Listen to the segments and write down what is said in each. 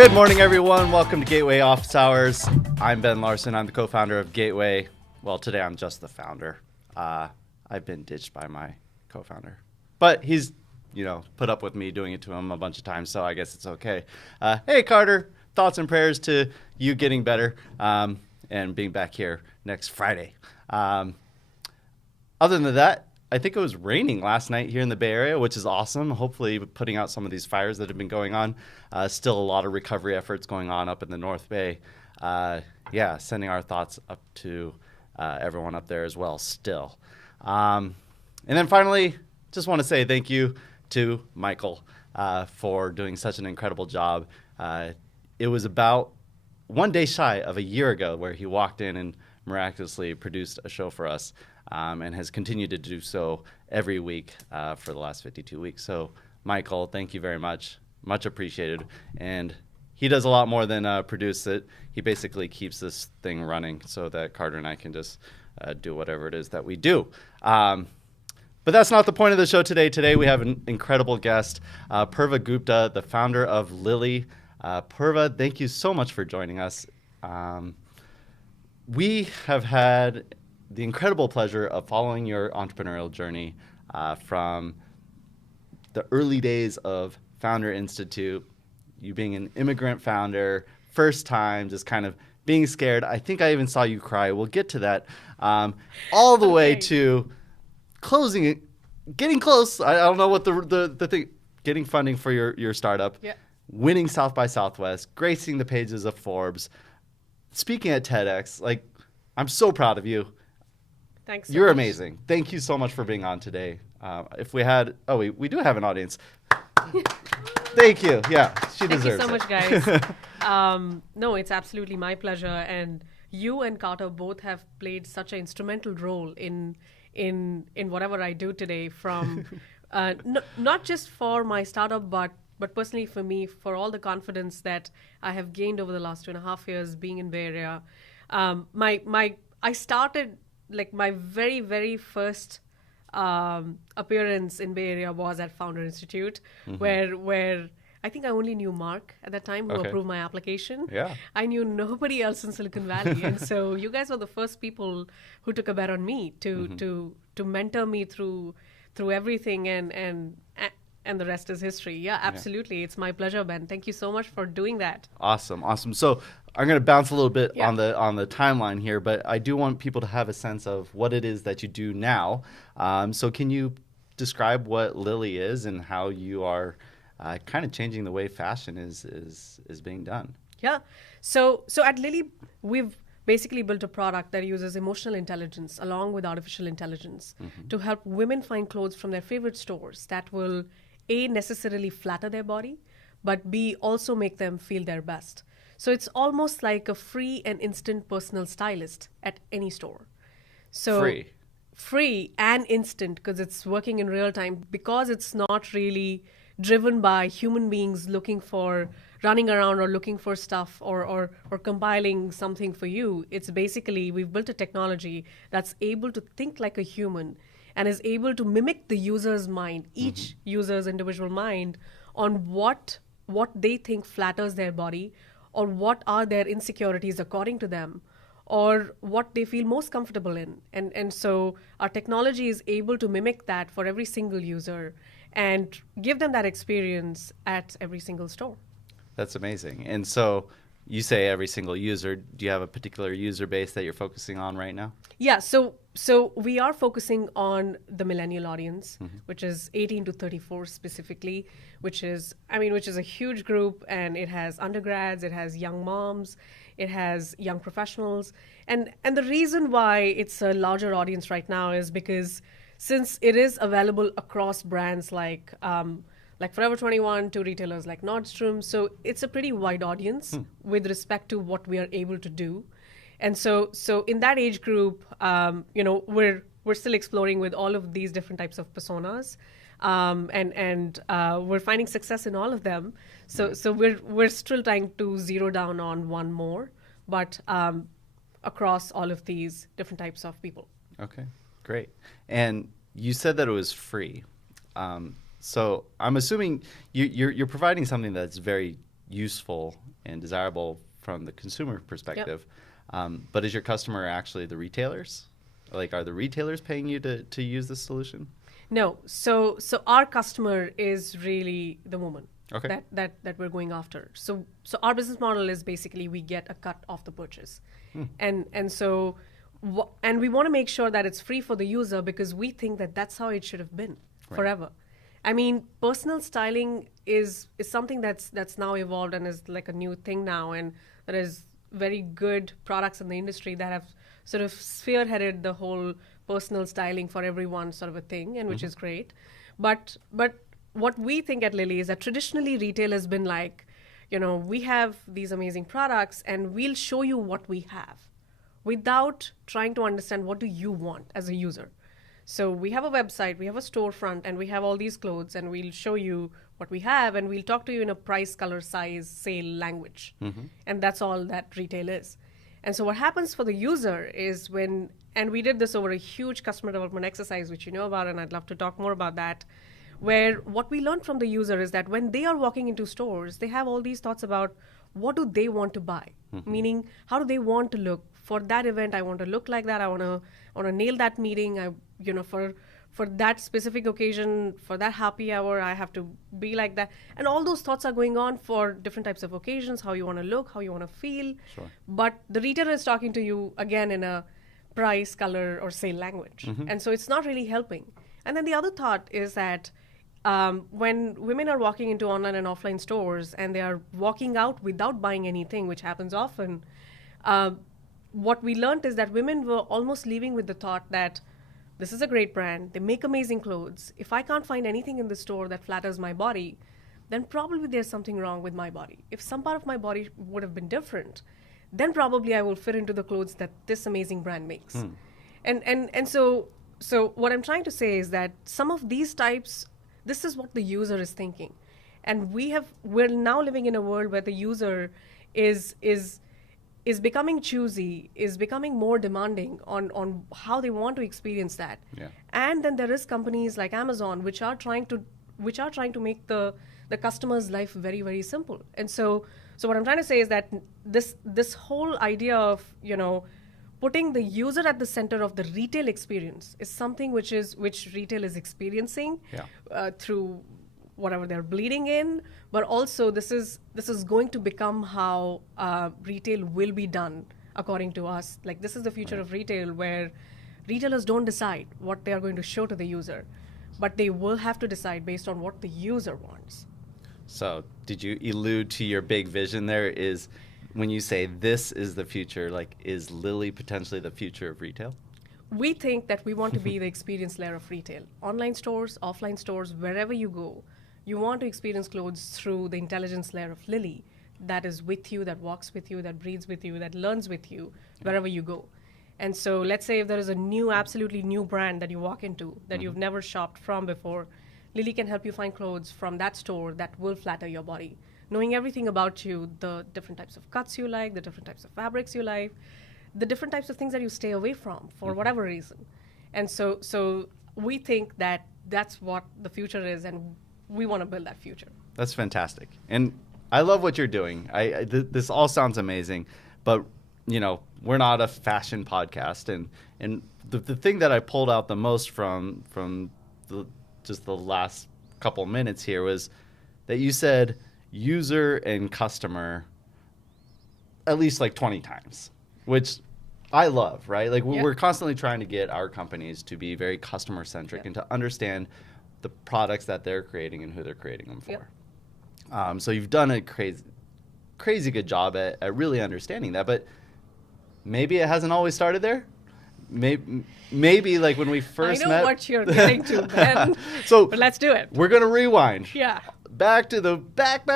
Good morning, everyone. Welcome to Gateway Office Hours. I'm Ben Larson. I'm the co-founder of Gateway. Well, today I'm just the founder. I've been ditched by my co-founder. But he's, put up with me doing it to him a bunch of times, so I guess it's okay. Hey, Carter. Thoughts and prayers to you getting better and being back here next Friday. Other than that, I think it was raining last night here in the Bay Area, which is awesome. Hopefully putting out some of these fires that have been going on. Still a lot of recovery efforts going on up in the North Bay. Sending our thoughts up to everyone up there as well still. And then finally, just want to say thank you to Michael for doing such an incredible job. It was about one day shy of a year ago where he walked in and miraculously produced a show for us. And has continued to do so every week for the last 52 weeks. So, Michael, thank you very much. Much appreciated. And he does a lot more than produce it. He basically keeps this thing running so that Carter and I can just do whatever it is that we do. But that's not the point of the show today. Today we have an incredible guest, Purva Gupta, the founder of Lily. Purva, thank you so much for joining us. We have had the incredible pleasure of following your entrepreneurial journey from the early days of Founder Institute, you being an immigrant founder, first time, just kind of being scared. I think I even saw you cry. We'll get to that. All the way to closing it, getting close. I don't know what the thing, getting funding for your startup, winning South by Southwest, gracing the pages of Forbes, speaking at TEDx. Like, I'm so proud of you. Thanks so You're much. amazing. Thank you so much for being on today. If we had, we do have an audience. Thank you. Yeah, she deserves it. Thank you so much, guys. No, it's absolutely my pleasure. And you and Carter both have played such an instrumental role in whatever I do today. From not just for my startup, but personally for me, for all the confidence that I have gained over the last 2.5 years being in Bay Area. I started. Like my very, very first appearance in Bay Area was at Founder Institute, where I think I only knew Mark at that time who approved my application. Yeah. I knew nobody else in Silicon Valley. And so you guys were the first people who took a bet on me to mentor me through everything and the rest is history. Yeah, absolutely. It's my pleasure, Ben. Thank you so much for doing that. Awesome. So I'm going to bounce a little bit on the timeline here, but I do want people to have a sense of what it is that you do now. So can you describe what Lily is and how you are kind of changing the way fashion is being done? Yeah. So at Lily, we've basically built a product that uses emotional intelligence along with artificial intelligence to help women find clothes from their favorite stores that will A, necessarily flatter their body, but B, also make them feel their best. So it's almost like a free and instant personal stylist at any store. So free and instant because it's working in real time, because it's not really driven by human beings running around or looking for stuff or compiling something for you. It's basically, we've built a technology that's able to think like a human and is able to mimic the user's mind, each user's individual mind, on what they think flatters their body, or what are their insecurities according to them, or what they feel most comfortable in. And so our technology is able to mimic that for every single user and give them that experience at every single store. That's amazing. And so you say every single user. Do you have a particular user base that you're focusing on right now? Yeah, so we are focusing on the millennial audience, which is 18 to 34 specifically, which is a huge group, and it has undergrads, it has young moms, it has young professionals. And the reason why it's a larger audience right now is because since it is available across brands like Forever 21 to retailers like Nordstrom, so it's a pretty wide audience with respect to what we are able to do. And so in that age group, we're still exploring with all of these different types of personas, and we're finding success in all of them. So we're still trying to zero down on one more, but across all of these different types of people. Okay, great. And you said that it was free. So I'm assuming you're providing something that's very useful and desirable from the consumer perspective. But is your customer actually the retailers? Like, are the retailers paying you to use this solution? No. So our customer is really the woman. Okay. That we're going after. So our business model is basically we get a cut off the purchase, and we want to make sure that it's free for the user because we think that that's how it should have been forever. I mean, personal styling is something that's now evolved and is like a new thing now, and there is very good products in the industry that have sort of spearheaded the whole personal styling for everyone sort of a thing, and which is great. But what we think at Lily is that traditionally retail has been like, we have these amazing products and we'll show you what we have without trying to understand what do you want as a user. So we have a website, we have a storefront, and we have all these clothes, and we'll show you what we have, and we'll talk to you in a price, color, size, sale language. And that's all that retail is. And so what happens for the user is and we did this over a huge customer development exercise, which you know about, and I'd love to talk more about that, where what we learned from the user is that when they are walking into stores, they have all these thoughts about what do they want to buy, meaning how do they want to look. For that event, I want to look like that. I want to nail that meeting. For that specific occasion, for that happy hour, I have to be like that. And all those thoughts are going on for different types of occasions, how you want to look, how you want to feel. Sure. But the retailer is talking to you, again, in a price, color, or sale language. And so it's not really helping. And then the other thought is that when women are walking into online and offline stores and they are walking out without buying anything, which happens often, what we learned is that women were almost leaving with the thought that this is a great brand, they make amazing clothes. If I can't find anything in the store that flatters my body, then probably there's something wrong with my body. If some part of my body would have been different, then probably I will fit into the clothes that this amazing brand makes. And so what I'm trying to say is that some of these types, this is what the user is thinking. And we're now living in a world where the user is becoming choosy, is becoming more demanding on how they want to experience that. And then there is companies like Amazon which are trying to make the customer's life very, very simple. And so what I'm trying to say is that this whole idea of putting the user at the center of the retail experience is something which retail is experiencing through whatever they're bleeding in, but also this is going to become how retail will be done according to us. Like, this is the future of retail, where retailers don't decide what they are going to show to the user, but they will have to decide based on what the user wants. So did you allude to your big vision there? Is when you say this is the future, like, is Lily potentially the future of retail? We think that we want to be the experience layer of retail. Online stores, offline stores, wherever you go, you want to experience clothes through the intelligence layer of Lily that is with you, that walks with you, that breathes with you, that learns with you, wherever you go. And so let's say if there is a absolutely new brand that you walk into that you've never shopped from before, Lily can help you find clothes from that store that will flatter your body. Knowing everything about you, the different types of cuts you like, the different types of fabrics you like, the different types of things that you stay away from for whatever reason. And so we think that that's what the future is, and we want to build that future. That's fantastic. And I love what you're doing. This all sounds amazing, but we're not a fashion podcast. And the thing that I pulled out the most from just the last couple minutes here was that you said user and customer at least like 20 times, which I love, right? Like, we're constantly trying to get our companies to be very customer centric and to understand the products that they're creating and who they're creating them for. So you've done a crazy good job at really understanding that, but maybe it hasn't always started there. Maybe like when we first met. I know what you're getting to, Ben. But let's do it. We're going to rewind. Yeah. Back to the back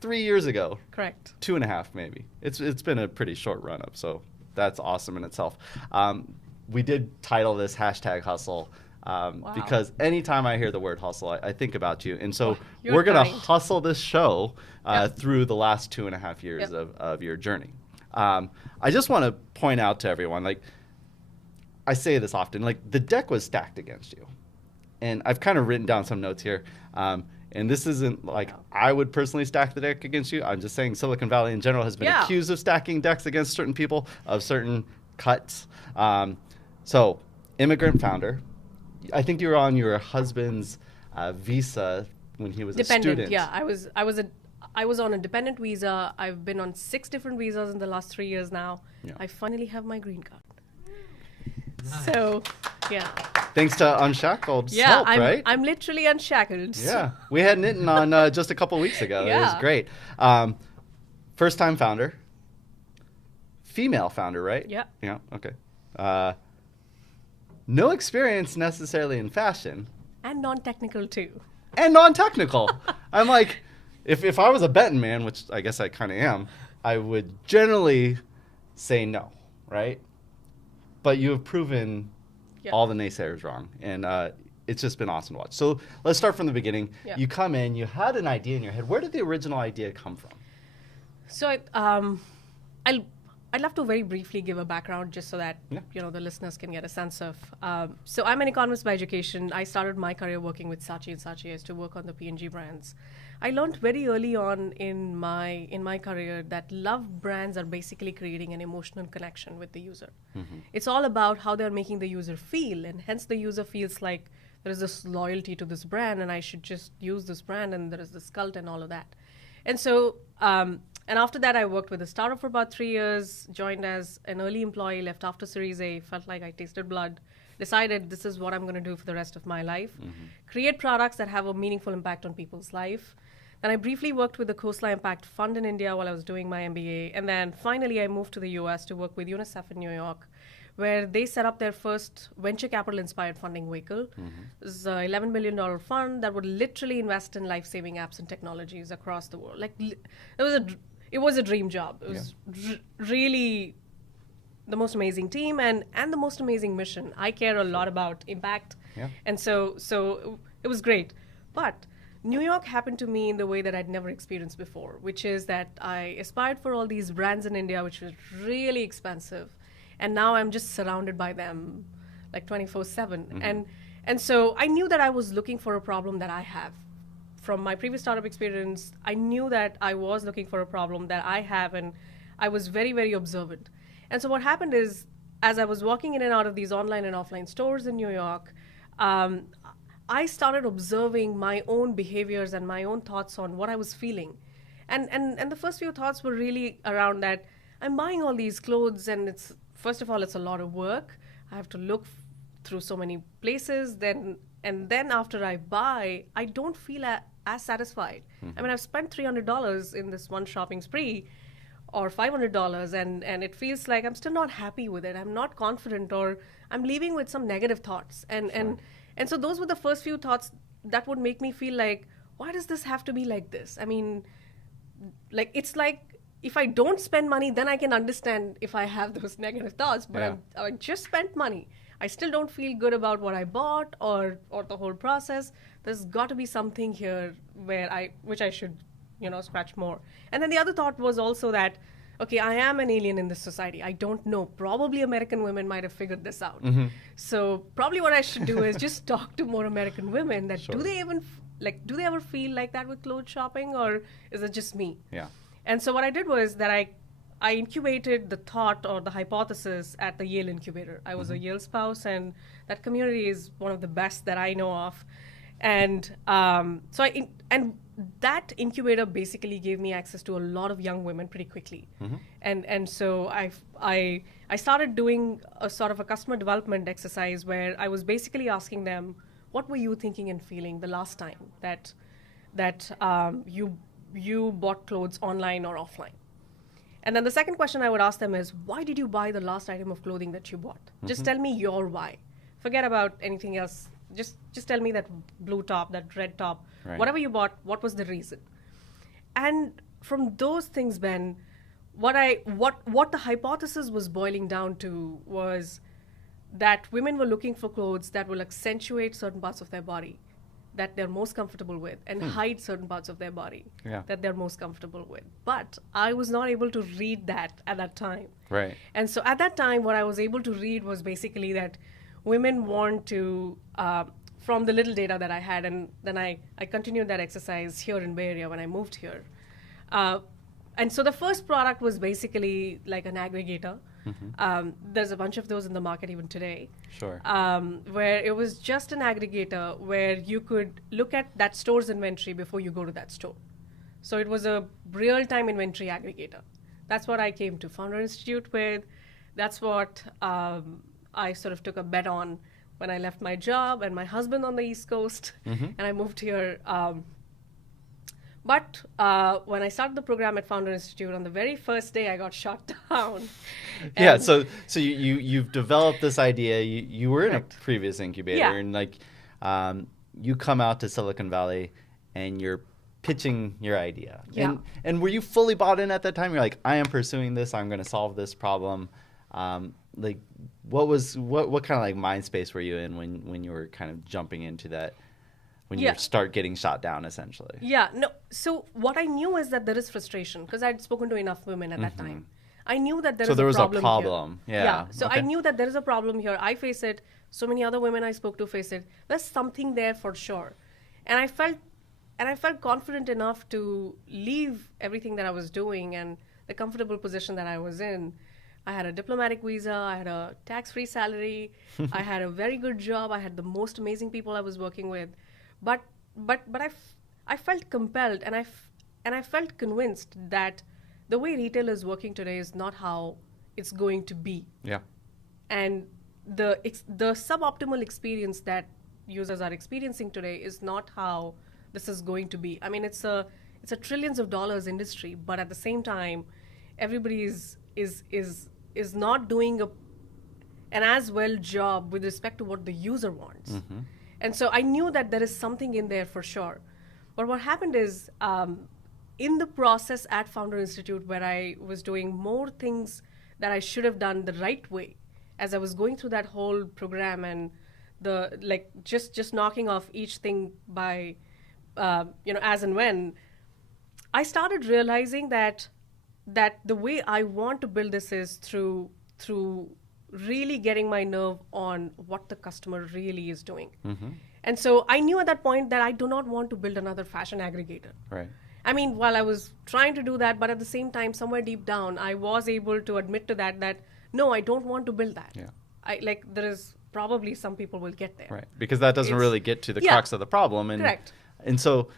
3 years ago. Correct. 2.5 maybe. It's been a pretty short run up, so that's awesome in itself. We did title this #hustle because anytime I hear the word hustle, I think about you. And so we're going to hustle this show through the last 2.5 years of your journey. I just want to point out to everyone, like, I say this often, like, the deck was stacked against you. And I've kind of written down some notes here. And And this isn't like I would personally stack the deck against you. I'm just saying Silicon Valley in general has been accused of stacking decks against certain people of certain cuts. So immigrant founder. I think you were on your husband's visa when he was a student. Yeah, I was on a dependent visa. I've been on 6 different visas in the last 3 years now. Yeah. I finally have my green card. Nice. So, yeah. Thanks to Unshackled's help, right? I'm literally unshackled. Yeah. We had Nitin on just a couple weeks ago. Yeah. It was great. First-time founder. Female founder, right? Yeah. Yeah, okay. No experience necessarily in fashion. And non-technical, too. And non-technical. I'm like, if I was a betting man, which I guess I kind of am, I would generally say no, right? But you have proven all the naysayers wrong, and it's just been awesome to watch. So let's start from the beginning. Yeah. You come in, you had an idea in your head. Where did the original idea come from? So I'd love to very briefly give a background just so that the listeners can get a sense of. So I'm an economist by education. I started my career working with Saatchi & Saatchi. I used to work on the P&G brands. I learned very early on in my career that love brands are basically creating an emotional connection with the user. Mm-hmm. It's all about how they're making the user feel, and hence the user feels like there is this loyalty to this brand, and I should just use this brand, and there is this cult and all of that. And so, and after that, I worked with a startup for about 3 years, joined as an early employee, left after Series A, felt like I tasted blood, decided this is what I'm going to do for the rest of my life, create products that have a meaningful impact on people's life. Then I briefly worked with the Khosla Impact Fund in India while I was doing my MBA. And then finally, I moved to the US to work with UNICEF in New York, where they set up their first venture capital-inspired funding vehicle. This is an $11 million fund that would literally invest in life-saving apps and technologies across the world. Like, it was a dream job. It was really the most amazing team and the most amazing mission. I care a lot about impact. Yeah. And so it was great. But New York happened to me in the way that I'd never experienced before, which is that I aspired for all these brands in India, which was really expensive. And now I'm just surrounded by them like 24/7. And so I knew that I was looking for a problem that I have. From my previous startup experience, I knew that I was looking for a problem that I have, and I was very, very observant. And so what happened is, as I was walking in and out of these online and offline stores in New York, I started observing my own behaviors and my own thoughts on what I was feeling. And the first few thoughts were really around that I'm buying all these clothes, and first of all, it's a lot of work. I have to look through so many places. And then after I buy, I don't feel as satisfied. I mean, I've spent $300 in this one shopping spree, or $500, and it feels like I'm still not happy with it. I'm not confident, or I'm leaving with some negative thoughts. And so those were the first few thoughts that would make me feel like, why does this have to be like this? I mean, like, it's like, if I don't spend money, then I can understand if I have those negative thoughts. But I just spent money. I still don't feel good about what I bought or the whole process. There's got to be something here which I should, scratch more. And then the other thought was also that, okay, I am an alien in this society. I don't know. Probably American women might have figured this out. So probably what I should do is just talk to more American women. That do they ever feel like that with clothes shopping, or is it just me? Yeah. And so what I did was that I incubated the thought or the hypothesis at the Yale incubator. I was a Yale spouse, and that community is one of the best that I know of. And that incubator basically gave me access to a lot of young women pretty quickly. And so I started doing a sort of a customer development exercise where I was basically asking them, what were you thinking and feeling the last time that you bought clothes online or offline? And then the second question I would ask them is, why did you buy the last item of clothing that you bought? Just tell me your why. Forget about anything else. Just tell me that blue top, that red top, whatever you bought, what was the reason? And from those things, Ben, what the hypothesis was boiling down to was that women were looking for clothes that will accentuate certain parts of their body that they're most comfortable with, and hide certain parts of their body that they're most comfortable with. But I was not able to read that at that time. Right. And so at that time, what I was able to read was basically that women want to from the little data that I had, and then I continued that exercise here in Bay Area when I moved here. And so the first product was basically like an aggregator. There's a bunch of those in the market even today. Sure. Where it was just an aggregator where you could look at that store's inventory before you go to that store. So it was a real-time inventory aggregator. That's what I came to Founder Institute with. That's what I sort of took a bet on when I left my job and my husband on the East Coast, and I moved here. But when I started the program at Founder Institute, on the very first day, I got shot down. Yeah, so you've developed this idea. You were in a Correct. previous incubator, Yeah. and like you come out to Silicon Valley, and you're pitching your idea. Yeah. And were you fully bought in at that time? You're like, I am pursuing this. I'm going to solve this problem. Like, what kind of like mind space were you in when you were kind of jumping into that? When you Yeah. start getting shot down, essentially. Yeah, no. So what I knew is that there is frustration because I'd spoken to enough women at that time. I knew that there So is there a was a problem. problem. Here. Yeah. So Okay. I knew that there is a problem here. I face it. So many other women I spoke to face it. There's something there for sure, and I felt confident enough to leave everything that I was doing and the comfortable position that I was in. I had a diplomatic visa. I had a tax-free salary. I had a very good job. I had the most amazing people I was working with. But I felt compelled, and I felt convinced that the way retail is working today is not how it's going to be. Yeah. And the suboptimal experience that users are experiencing today is not how this is going to be. I mean, it's a trillions of dollars industry, but at the same time, everybody is not doing an as well job with respect to what the user wants. And so I knew that there is something in there for sure. But what happened is, in the process at Founder Institute, where I was doing more things that I should have done the right way, as I was going through that whole program and just knocking off each thing by, as and when, I started realizing that the way I want to build this is through really getting my nerve on what the customer really is doing. And so I knew at that point that I do not want to build another fashion aggregator. Right. I mean, while I was trying to do that, but at the same time, somewhere deep down, I was able to admit to that no, I don't want to build that. Yeah. There is probably some people will get there. Right. Because that doesn't really get to the crux of the problem. And, Correct. And so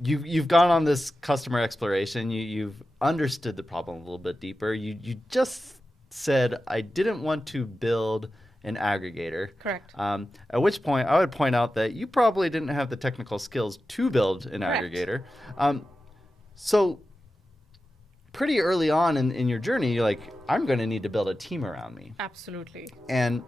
you've gone on this customer exploration. You've understood the problem a little bit deeper. You just said, I didn't want to build an aggregator. Correct. At which point I would point out that you probably didn't have the technical skills to build an Correct. aggregator. So pretty early on in your journey, you're like, I'm going to need to build a team around me. Absolutely. And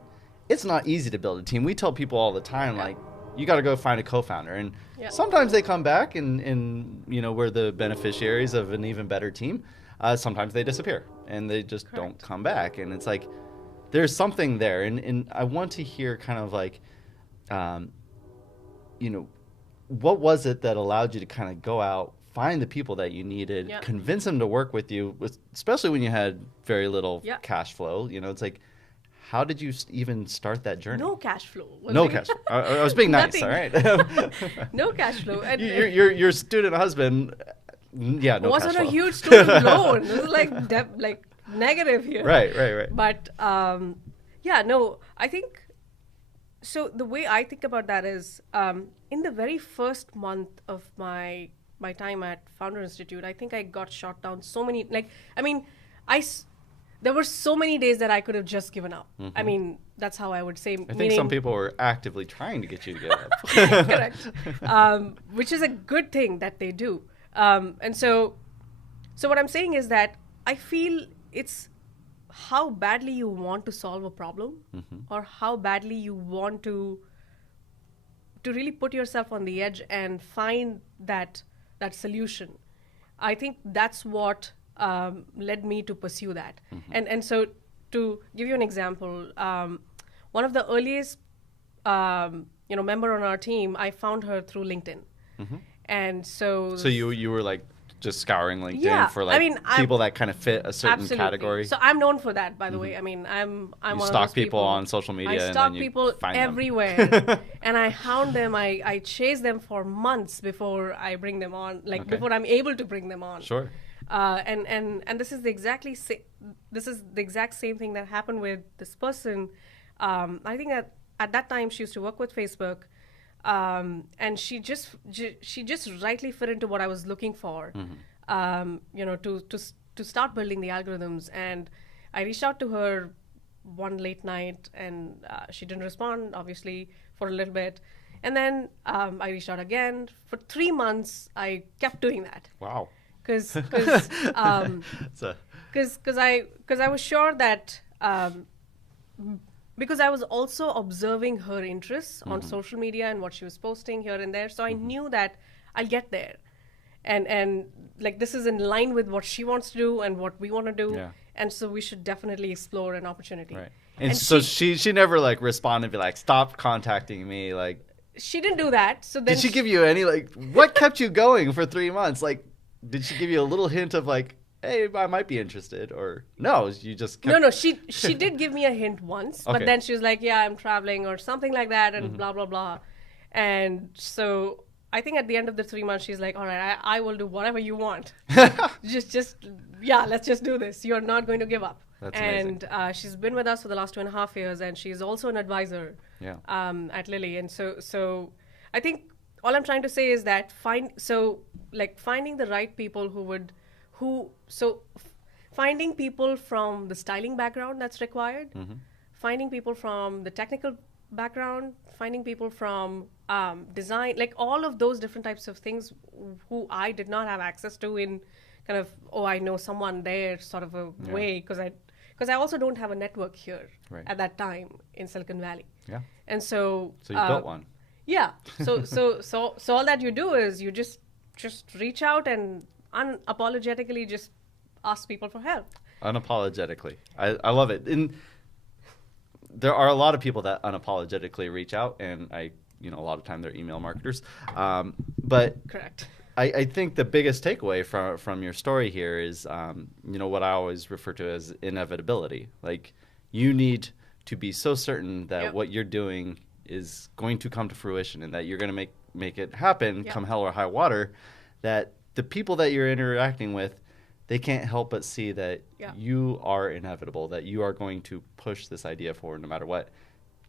it's not easy to build a team. We tell people all the time, like, you got to go find a co-founder. And sometimes they come back and we're the beneficiaries of an even better team. Sometimes they disappear and they just don't come back. And it's like, there's something there. And I want to hear kind of like, what was it that allowed you to kind of go out, find the people that you needed, convince them to work with you, especially when you had very little cash flow. It's like, how did you even start that journey? No cash flow. No cash. I was being nice, all right? No cash flow. And your student husband, no cash flow. wasn't a huge student loan. It was like negative here. Right. But I think, so the way I think about that is, in the very first month of my time at Founder Institute, I think I got shot down so many, there were so many days that I could have just given up. I mean, that's how I would say. I think some people were actively trying to get you to give up. Correct. Which is a good thing that they do. And so what I'm saying is that I feel it's how badly you want to solve a problem, or how badly you want to really put yourself on the edge and find that solution. I think that's what led me to pursue that. And so to give you an example, one of the earliest member on our team, I found her through LinkedIn. And so you were like just scouring LinkedIn Yeah, for I mean, people that kind of fit a certain absolutely. category? So I'm known for that, by the way. I mean, I'm You one of stalk those people on social media I and stalk then you people find them. everywhere, and I hound them. I chase them for months before I bring them on, like before I'm able to bring them on. Sure. And this is the exact same thing that happened with this person. I think that at that time she used to work with Facebook, and she just rightly fit into what I was looking for. To start building the algorithms. And I reached out to her one late night, and she didn't respond, obviously, for a little bit. And then I reached out again. For 3 months, I kept doing that. Wow. Because So- I was sure that because I was also observing her interests on social media and what she was posting here and there, so I knew that I'll get there, and like this is in line with what she wants to do and what we want to do, Yeah. and so we should definitely explore an opportunity. Right. And so she never like responded and be like, stop contacting me. Like, she didn't do that. So then did she give you any, like, what kept you going for 3 months? Like, did she give you a little hint of like, hey, I might be interested, or no, you just kept... No, she did give me a hint once, but Okay. then she was like, yeah, I'm traveling or something like that, and blah, blah, blah. And so I think at the end of the 3 months, she's like, all right, I will do whatever you want. Yeah, let's just do this. You're not going to give up. That's amazing. And she's been with us for the last 2.5 years, and she's also an advisor Yeah. at Lily. And so I think all I'm trying to say is that finding the right people finding people from the styling background that's required, finding people from the technical background, finding people from design, like all of those different types of things who I did not have access to in kind of, I know someone there sort of a way, because I also don't have a network here at that time in Silicon Valley. Yeah. And so So you built one. Yeah. So all that you do is you just reach out and unapologetically just ask people for help. Unapologetically. I love it. And there are a lot of people that unapologetically reach out, and a lot of time they're email marketers. But Correct. I think the biggest takeaway from your story here is, what I always refer to as inevitability. Like, you need to be so certain that what you're doing is going to come to fruition and that you're going to make it happen come hell or high water, that the people that you're interacting with, they can't help but see that you are inevitable, that you are going to push this idea forward no matter what.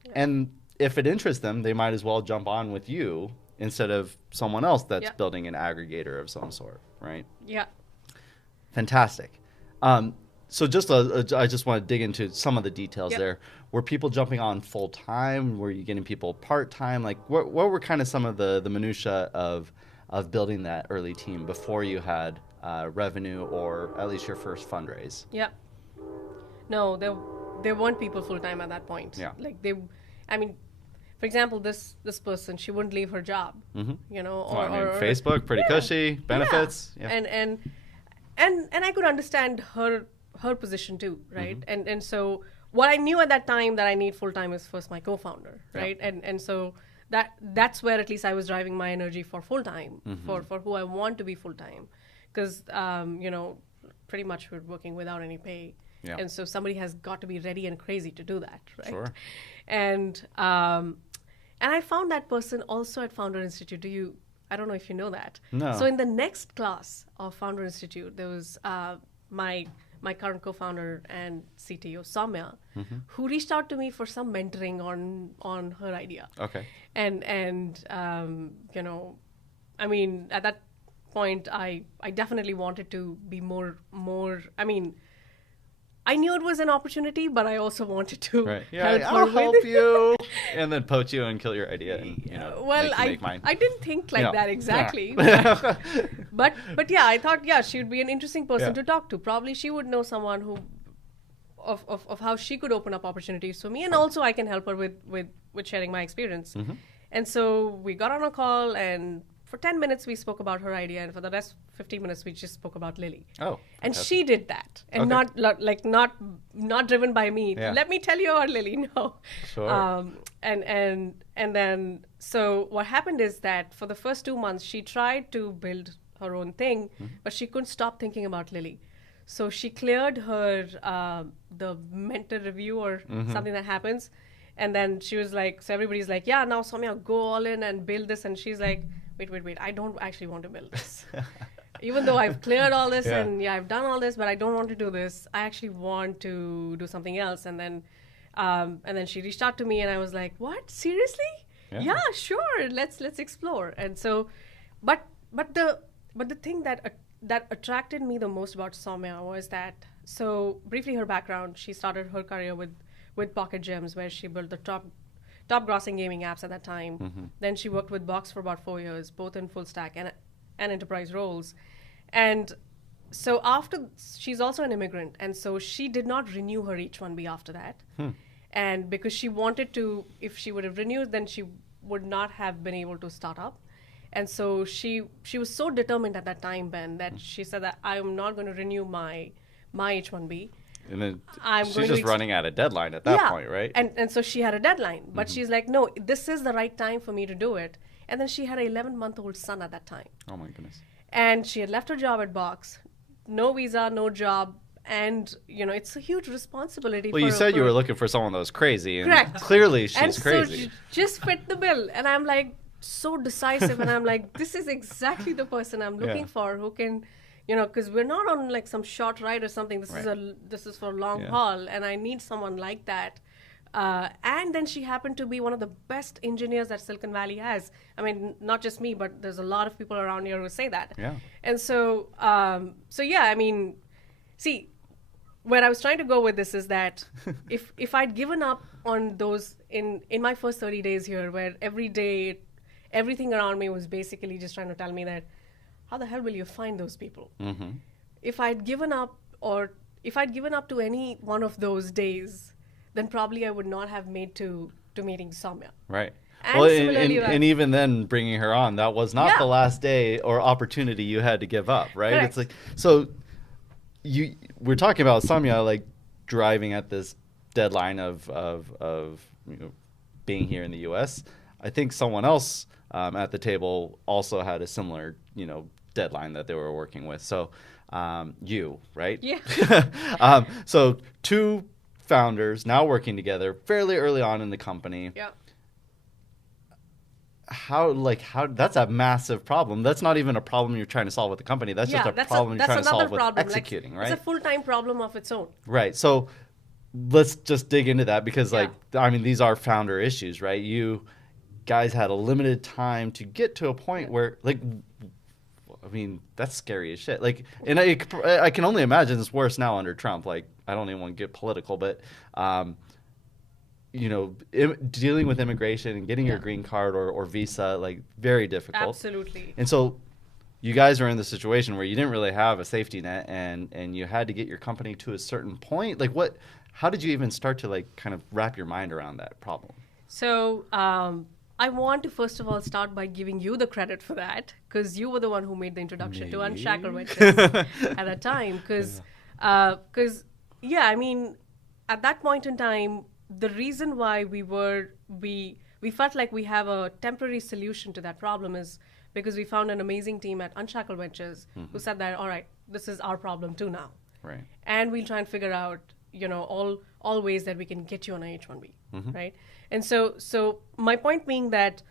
Yeah. And if it interests them, they might as well jump on with you instead of someone else that's building an aggregator of some sort, right? Yeah. Fantastic. So I just want to dig into some of the details there. Were people jumping on full time? Were you getting people part time? Like, what were kind of some of the minutia of building that early team before you had revenue or at least your first fundraise? Yeah. No, there weren't people full time at that point. Yeah. Like for example, this person, she wouldn't leave her job. Mm-hmm. Or Facebook, pretty cushy, benefits. Yeah. And I could understand her position too, right? Mm-hmm. And so what I knew at that time that I need full time is first my co-founder, right? Yeah. And so that's where at least I was driving my energy for full time, for who I want to be full time, because pretty much we're working without any pay, and so somebody has got to be ready and crazy to do that, right? Sure. And I found that person also at Founder Institute. I don't know if you know that. No. So in the next class of Founder Institute, there was my current co-founder and CTO, Soumya, who reached out to me for some mentoring on her idea. Okay. And at that point, I definitely wanted to be more. I knew it was an opportunity, but I also wanted to I'll help you, and then poach you and kill your idea, and make mine. I didn't think like that exactly, but I thought she would be an interesting person to talk to. Probably she would know someone who of how she could open up opportunities for me, and also I can help her with sharing my experience. And so we got on a call, and for 10 minutes we spoke about her idea, and for the rest 15 minutes we just spoke about Lily. Oh. And she did that, and not driven by me. Yeah. Let me tell you about Lily. No. Sure. And then so what happened is that for the first 2 months she tried to build her own thing, but she couldn't stop thinking about Lily. So she cleared her the mentor review or something that happens, and then she was like, so everybody's like, yeah, now Soumya, go all in and build this, and she's like, wait, I don't actually want to build this. Even though I've cleared all this and I've done all this, but I don't want to do this. I actually want to do something else. And then she reached out to me, and I was like, what? Seriously? Yeah, sure. Let's explore. And so, but the thing that attracted me the most about Soumya was that, so briefly her background, she started her career with Pocket Gems, where she built the top grossing gaming apps at that time. Then she worked with Box for about 4 years, both in full stack and enterprise roles. And so she's also an immigrant, and so she did not renew her H-1B after that. And because she wanted to, if she would have renewed, then she would not have been able to start up. And so she was so determined at that time, Ben, that she said that I'm not going to renew my H-1B. And then she's just running out of deadline at that point, right? And so she had a deadline, but she's like, no, this is the right time for me to do it. And then she had an 11-month-old son at that time. Oh my goodness. And she had left her job at Box, no visa, no job, and it's a huge responsibility. Well, you said you were looking for someone that was crazy, and correct. Clearly she's and crazy. So she just fit the bill, and I'm like so decisive, and I'm like, this is exactly the person I'm looking for, who can, because we're not on like some short ride or something. This is for a long haul, and I need someone like that. And then she happened to be one of the best engineers that Silicon Valley has. I mean, not just me, but there's a lot of people around here who say that. Yeah. And so, I mean, see, where I was trying to go with this is that if I'd given up on those in my first 30 days here, where every day, everything around me was basically just trying to tell me that, how the hell will you find those people? If I'd given up to any one of those days, then probably I would not have made to meeting Soumya. Right. And well, and even then, bringing her on, that was not the last day or opportunity you had to give up, right? Correct. It's like, so we're talking about Soumya like driving at this deadline of being here in the U.S. I think someone else at the table also had a similar deadline that they were working with. So you, right? Yeah. So two founders now working together fairly early on in the company. Yeah. How that's a massive problem. That's not even a problem you're trying to solve with the company. That's just a problem you're trying to solve with executing, right? It's a full-time problem of its own. Right. So let's just dig into that, because I mean, these are founder issues, right? You guys had a limited time to get to a point where, like, I mean, that's scary as shit. Like, and I can only imagine it's worse now under Trump. Like, I don't even want to get political, but dealing with immigration and getting your green card or visa, like, very difficult. Absolutely. And so you guys are in the situation where you didn't really have a safety net, and you had to get your company to a certain point. Like, how did you even start to, like, kind of wrap your mind around that problem? So I want to first of all start by giving you the credit for that, because you were the one who made the introduction to Unshackled Ventures at that time. Because I mean, at that point in time, the reason why we felt like we have a temporary solution to that problem is because we found an amazing team at Unshackled Ventures who said that, all right, this is our problem too now. Right. And we'll try and figure out, all ways that we can get you on a H-1B, right? And so my point being that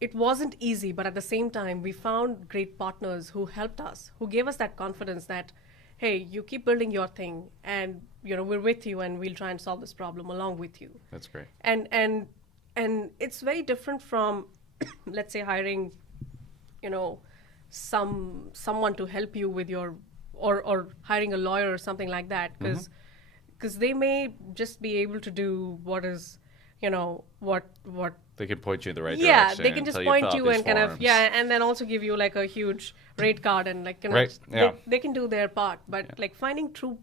it wasn't easy, but at the same time, we found great partners who helped us, who gave us that confidence that, hey, you keep building your thing, and we're with you, and we'll try and solve this problem along with you. That's great. And it's very different from, let's say, hiring, someone to help you with your, or hiring a lawyer or something like that, because they may just be able to do what is, what they can point you in the right yeah, direction. they can just point you and kind of, and then also give you like a huge rate card and like, they can do their part. But like finding true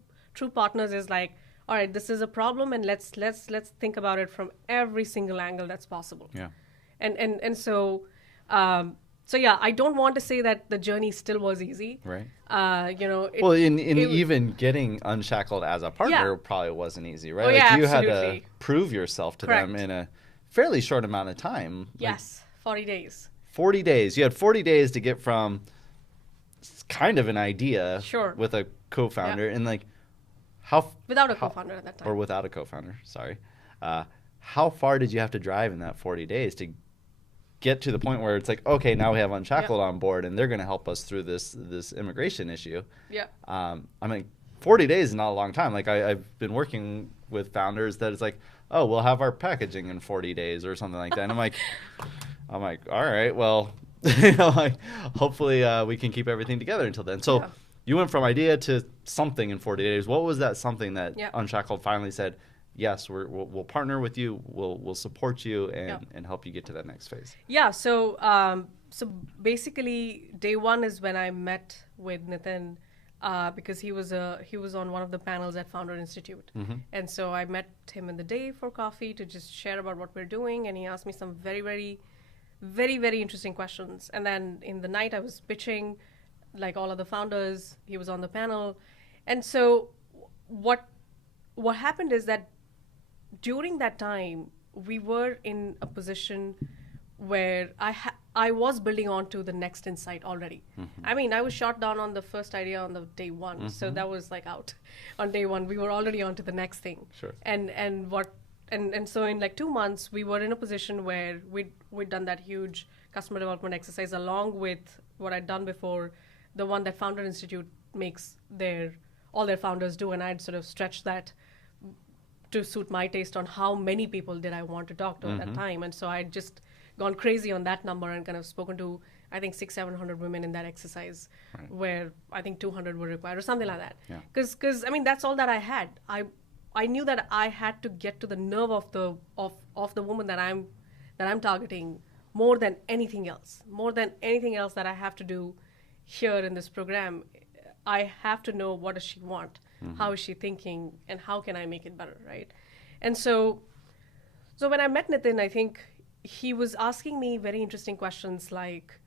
partners is like, all right, this is a problem, and let's think about it from every single angle that's possible. Yeah. And so I don't want to say that the journey still was easy. Right. Even getting Unshackled as a partner probably wasn't easy, right? Oh, yeah, like you absolutely. had to prove yourself to Correct. them in a fairly short amount of time. Yes, 40 days. 40 days. You had 40 days to get from kind of an idea Sure. with a co-founder, and like how Without a co-founder at that time. or without a co-founder, sorry. How far did you have to drive in that 40 days to get to the point where it's like, okay, now we have Unshackled on board and they're going to help us through this immigration issue? Yeah. I mean, 40 days is not a long time. Like I've been working with founders that it's like, oh, we'll have our packaging in 40 days or something like that. And I'm like, all right, well, like, hopefully we can keep everything together until then. So you went from idea to something in 40 days. What was that something that Unshackled finally said, yes, we'll partner with you, we'll support you and help you get to that next phase? Yeah, so basically day one is when I met with Nitin because he was on one of the panels at Founder Institute. And so I met him in the day for coffee to just share about what we're doing, and he asked me some very, very, very, very interesting questions. And then in the night I was pitching like all of the founders. He was on the panel. And so what happened is that during that time, we were in a position where I was building on to the next insight already. I mean, I was shot down on the first idea on the day one, so that was like out on day one. We were already on to the next thing. Sure. And so in like 2 months, we were in a position where we'd done that huge customer development exercise along with what I'd done before, the one that Founder Institute makes all their founders do, and I'd sort of stretched that to suit my taste on how many people did I want to talk to at that time. And so I'd just gone crazy on that number and kind of spoken to, I think, 600-700 women in that exercise, where I think 200 were required or something like that. Because I mean, that's all that I had. I knew that I had to get to the nerve of the woman that I'm targeting more than anything else. More than anything else that I have to do here in this program, I have to know, what does she want? How is she thinking, and how can I make it better, right? And so when I met Nitin, I think he was asking me very interesting questions like,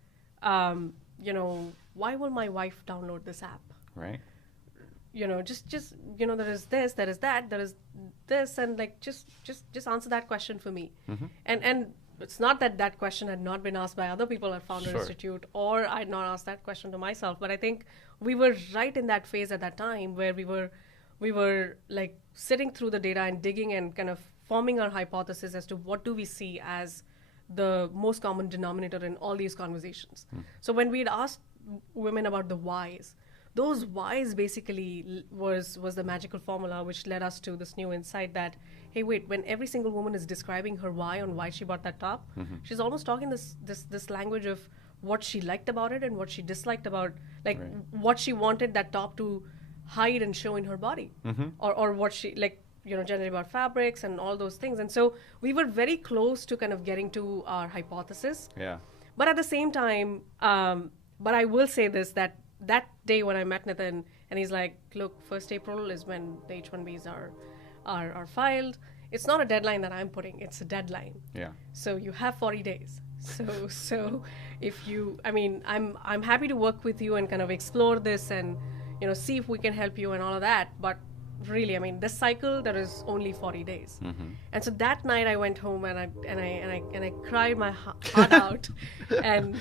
why will my wife download this app? Right. Just there is this, there is that, there is this, and like just answer that question for me. And it's not that question had not been asked by other people at Founder Institute, or I had not asked that question to myself, but I think we were right in that phase at that time where we were like sitting through the data and digging and kind of forming our hypothesis as to what do we see as the most common denominator in all these conversations. So when we'd asked women about the whys, those whys basically was the magical formula which led us to this new insight that, hey, wait, when every single woman is describing her why on why she bought that top, she's almost talking this language of what she liked about it and what she disliked about, like what she wanted that top to hide and show in her body, or what she, like, generally about fabrics and all those things. And so we were very close to kind of getting to our hypothesis. Yeah. But at the same time, but I will say this, that day when I met Nitin, and he's like, look, 1st April is when the H-1Bs are filed. It's not a deadline that I'm putting, it's a deadline. Yeah. So you have 40 days. So if you, I mean, I'm happy to work with you and kind of explore this and, see if we can help you and all of that. But really, I mean, this cycle, there is only 40 days. And so that night I went home and I cried my heart out and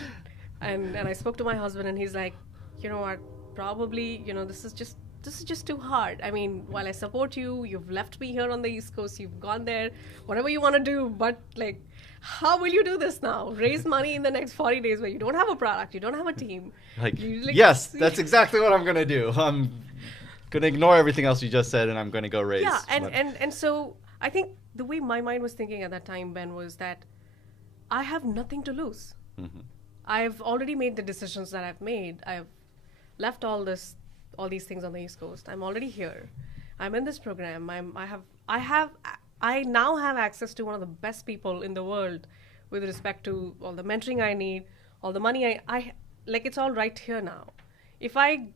I spoke to my husband, and he's like, you know what, probably, this is just too hard. I mean, while I support you, you've left me here on the East Coast, you've gone there, whatever you want to do, but like, how will you do this now? Raise money in the next 40 days where you don't have a product, you don't have a team. Yes, that's exactly what I'm going to do. I'm going to ignore everything else you just said, and I'm going to go raise. Yeah, and so I think the way my mind was thinking at that time, Ben, was that I have nothing to lose. I've already made the decisions that I've made. I've left all these things on the East Coast. I'm already here. I'm in this program. I now have access to one of the best people in the world with respect to all the mentoring I need, all the money I like, it's all right here now. If I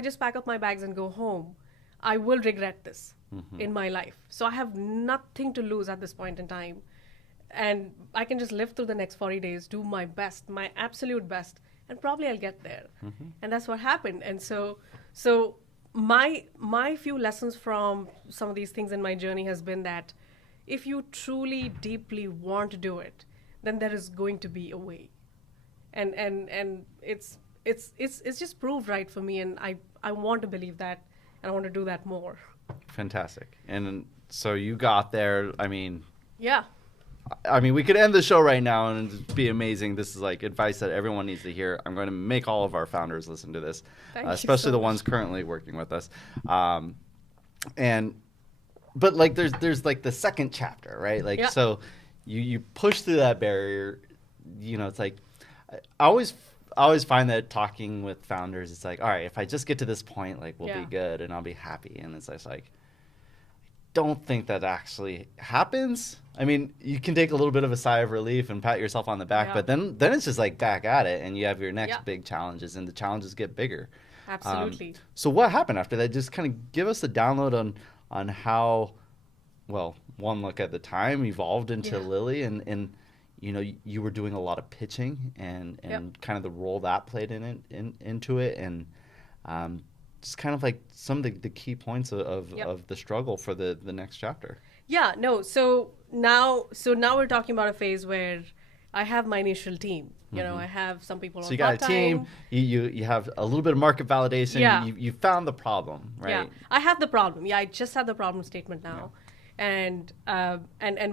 just pack up my bags and go home, I will regret this in my life. So I have nothing to lose at this point in time. And I can just live through the next 40 days, do my best, my absolute best, and probably I'll get there. And that's what happened. And so my few lessons from some of these things in my journey has been that if you truly, deeply want to do it, then there is going to be a way. And it's it's just proved right for me, and I want to believe that, and I want to do that more. Fantastic. And so you got there. Yeah. We could end the show right now and it'd be amazing. This is like advice that everyone needs to hear. I'm going to make all of our founders listen to this, especially the ones currently working with us. But like there's like the second chapter, right? Like, so you push through that barrier. It's like I always find that talking with founders, it's like, all right, if I just get to this point, like we'll be good and I'll be happy. And it's just like, don't think that actually happens. You can take a little bit of a sigh of relief and pat yourself on the back, but then it's just like back at it, and you have your next big challenges, and the challenges get bigger. Absolutely. So what happened after that? Just kind of give us a download on how, well, One Look at the Time evolved into Lily, and you were doing a lot of pitching and kind of the role that played into it, and just kind of like some of the key points of the struggle for the next chapter. Yeah, no. So now we're talking about a phase where I have my initial team. I have some people on So you got a team, you have a little bit of market validation, you found the problem, right? Yeah, I have the problem. Yeah, I just have the problem statement now. And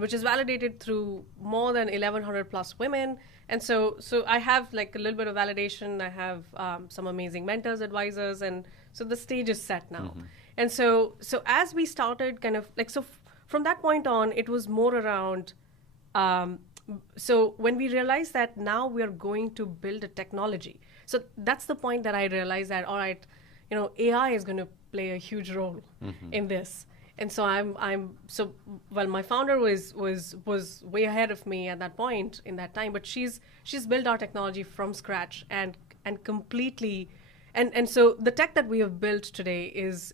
which is validated through more than 1,100 plus women. And so I have like a little bit of validation. I have some amazing mentors, advisors, and so the stage is set now. And so as we started kind of like, from that point on, it was more around, so when we realized that now we are going to build a technology. So that's the point that I realized that, all right, AI is going to play a huge role in this. And so my founder was way ahead of me at that point in that time, but she's built our technology from scratch and completely, and so the tech that we have built today is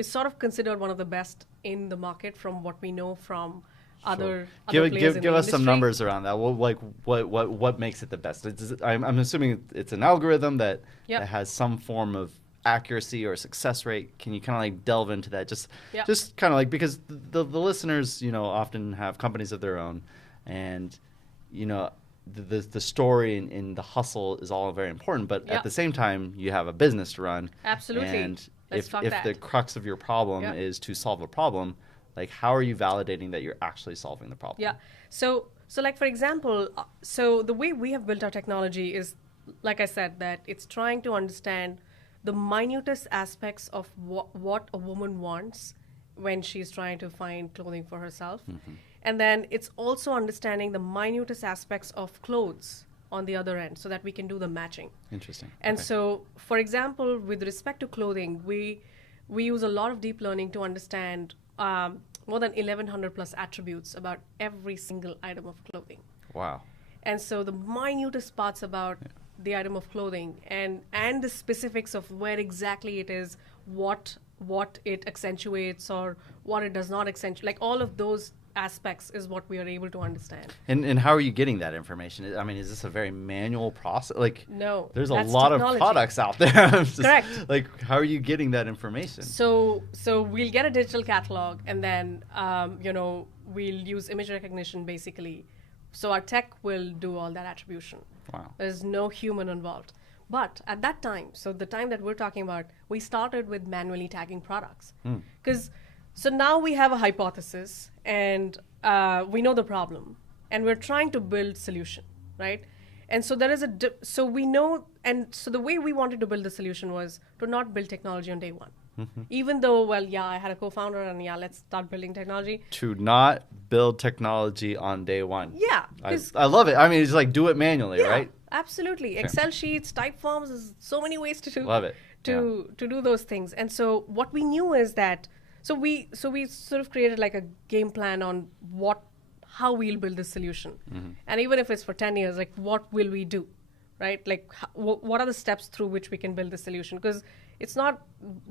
sort of considered one of the best in the market from what we know from other players in the give us some industry. numbers around that. What makes it the best? I'm assuming it's an algorithm that has some form of accuracy or success rate. Can you kind of like delve into that? Just kind of like, because the listeners, often have companies of their own, and the story and the hustle is all very important, but at the same time you have a business to run. Absolutely. And if the crux of your problem is to solve a problem, like how are you validating that you're actually solving the problem? Yeah. So like, for example, so the way we have built our technology is, like I said, that it's trying to understand the minutest aspects of what a woman wants when she's trying to find clothing for herself. And then it's also understanding the minutest aspects of clothes on the other end so that we can do the matching. Interesting. And so, for example, with respect to clothing, we use a lot of deep learning to understand more than 1,100 plus attributes about every single item of clothing. Wow. And so the minutest parts about the item of clothing and the specifics of where exactly it is, what it accentuates or what it does not accentuate, like all of those aspects is what we are able to understand. And how are you getting that information? Is this a very manual process? Like, no, there's a lot of products out there. Correct. Like, how are you getting that information? So we'll get a digital catalog, and then we'll use image recognition basically. So our tech will do all that attribution. Wow. There's no human involved. But at that time, so the time that we're talking about, we started with manually tagging products. So now we have a hypothesis, and we know the problem, and we're trying to build solution, right? And so there is so we know, and so the way we wanted to build the solution was to not build technology on day one. Even though, I had a co-founder, and let's start building technology. To not build technology on day one. Yeah. I love it. It's like do it manually, right? Absolutely. Okay. Excel sheets, type forms, there's so many ways to do. Love it. To do those things. And so what we knew is that, so we sort of created like a game plan on how we'll build this solution. And even if it's for 10 years, like what will we do, right? Like what are the steps through which we can build the solution? Because it's not,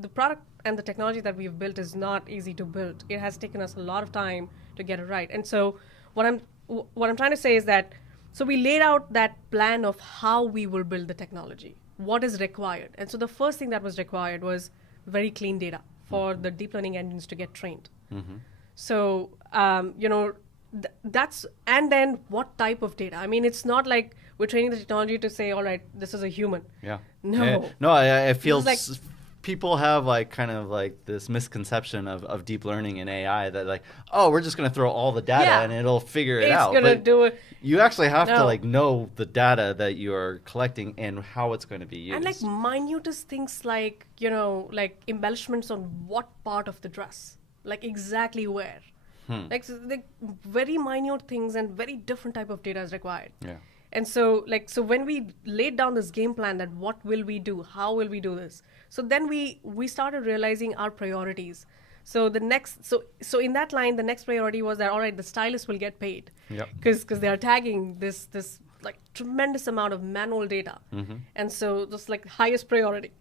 the product and the technology that we've built is not easy to build. It has taken us a lot of time to get it right. And so what I'm trying to say is that, so we laid out that plan of how we will build the technology, what is required. And so the first thing that was required was very clean data for the deep learning engines to get trained. So, that's, and then what type of data? I mean, it's not like we're training the technology to say, all right, this is a human. Yeah. No. No, I feel This is people have like kind of like this misconception of deep learning and AI that like, oh, we're just going to throw all the data Yeah. and it'll figure it It's out. gonna But do it. you actually have to No. like know the data that you are collecting and how it's going to be used. And like minutest things like, you know, like embellishments on what part of the dress, like exactly where. Like, very minute things and very different type of data is required. Yeah. And so when we laid down this game plan that what will we do, how will we do this? So then we started realizing our priorities. So the next, so in that line, the next priority was that, all right, the stylist will get paid. Yep. Because they are tagging this like tremendous amount of manual data. And so that's like highest priority.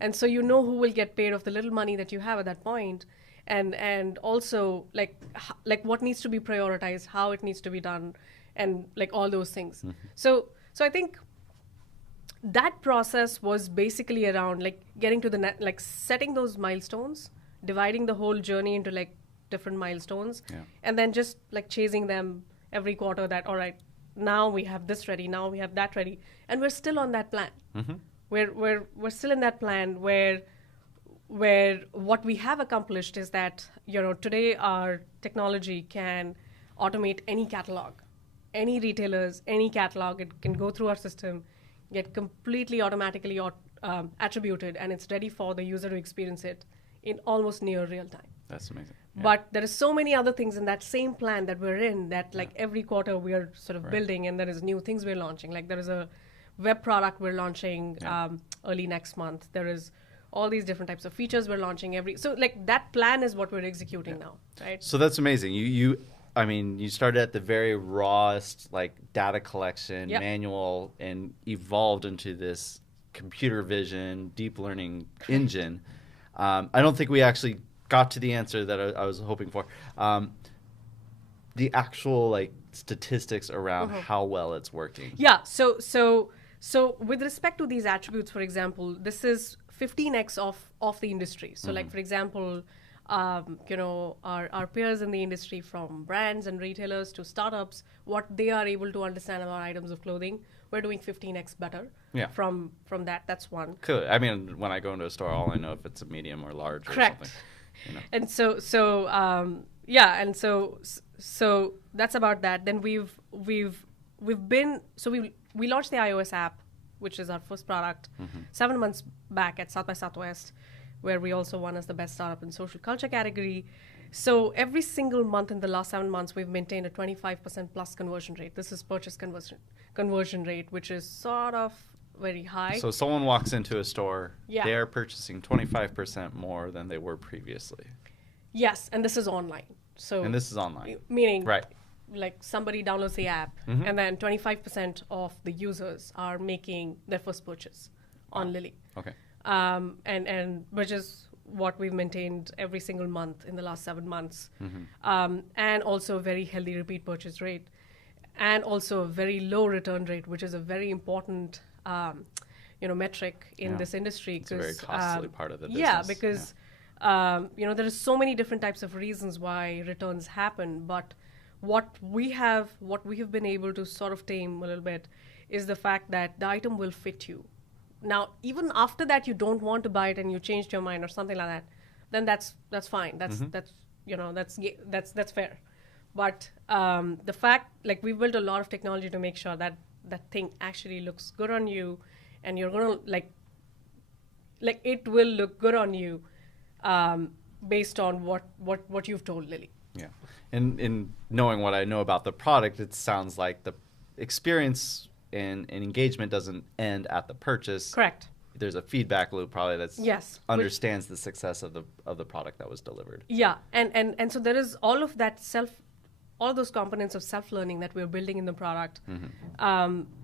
And so you know who will get paid of the little money that you have at that point. And also like what needs to be prioritized, how it needs to be done, and like all those things. So I think that process was basically around like getting to the net, like setting those milestones, dividing the whole journey into like different milestones, and then just like chasing them every quarter. That, all right, now we have this ready, now we have that ready, and we're still on that plan. We're still in that plan where what we have accomplished is that, you know, today our technology can automate any catalog, any retailers, any catalog. It can go through our system, get completely automatically attributed, and it's ready for the user to experience it in almost near real time. That's amazing. Yeah. But there are so many other things in that same plan that we're in that like every quarter we are sort of building, and there is new things we're launching. Like there is a web product we're launching early next month. There is all these different types of features we're launching so like that plan is what we're executing now, right? So that's amazing. I mean, you started at the very rawest, like data collection, manual, and evolved into this computer vision, deep learning engine. I don't think we actually got to the answer that I was hoping for. The actual like statistics around how well it's working. Yeah. So with respect to these attributes, for example, this is 15x of the industry. So like, for example, you know, our peers in the industry, from brands and retailers to startups, what they are able to understand about items of clothing, we're doing 15x better. From that. That's one. Cool. I mean, when I go into a store, all I know if it's a medium or large or something. You know. And so that's about that. Then we launched the iOS app, which is our first product, 7 months back at South by Southwest, where we also won as the best startup in social culture category. So every single month in the last 7 months, we've maintained a 25% plus conversion rate. This is purchase conversion rate, which is sort of very high. So someone walks into a store, Yeah. they're purchasing 25% more than they were previously. Yes, and this is online. So And this is online. meaning Right. like somebody downloads the app, and then 25% of the users are making their first purchase on Lily. Okay. And which is what we've maintained every single month in the last 7 months. And also a very healthy repeat purchase rate, and also a very low return rate, which is a very important metric in this industry. It's a very costly part of the business. Yeah, because there are so many different types of reasons why returns happen, but what we have been able to sort of tame a little bit is the fact that the item will fit you. Now, even after that, you don't want to buy it and you changed your mind or something like that, then that's fine. That's fair. But the fact, like, we've built a lot of technology to make sure that that thing actually looks good on you, and you're gonna like it will look good on you based on what you've told Lily. Yeah, and in knowing what I know about the product, it sounds like the experience and engagement doesn't end at the purchase. Correct. There's a feedback loop probably that's understands the success of the product that was delivered. Yeah, and so there is all of those components of self-learning that we're building in the product.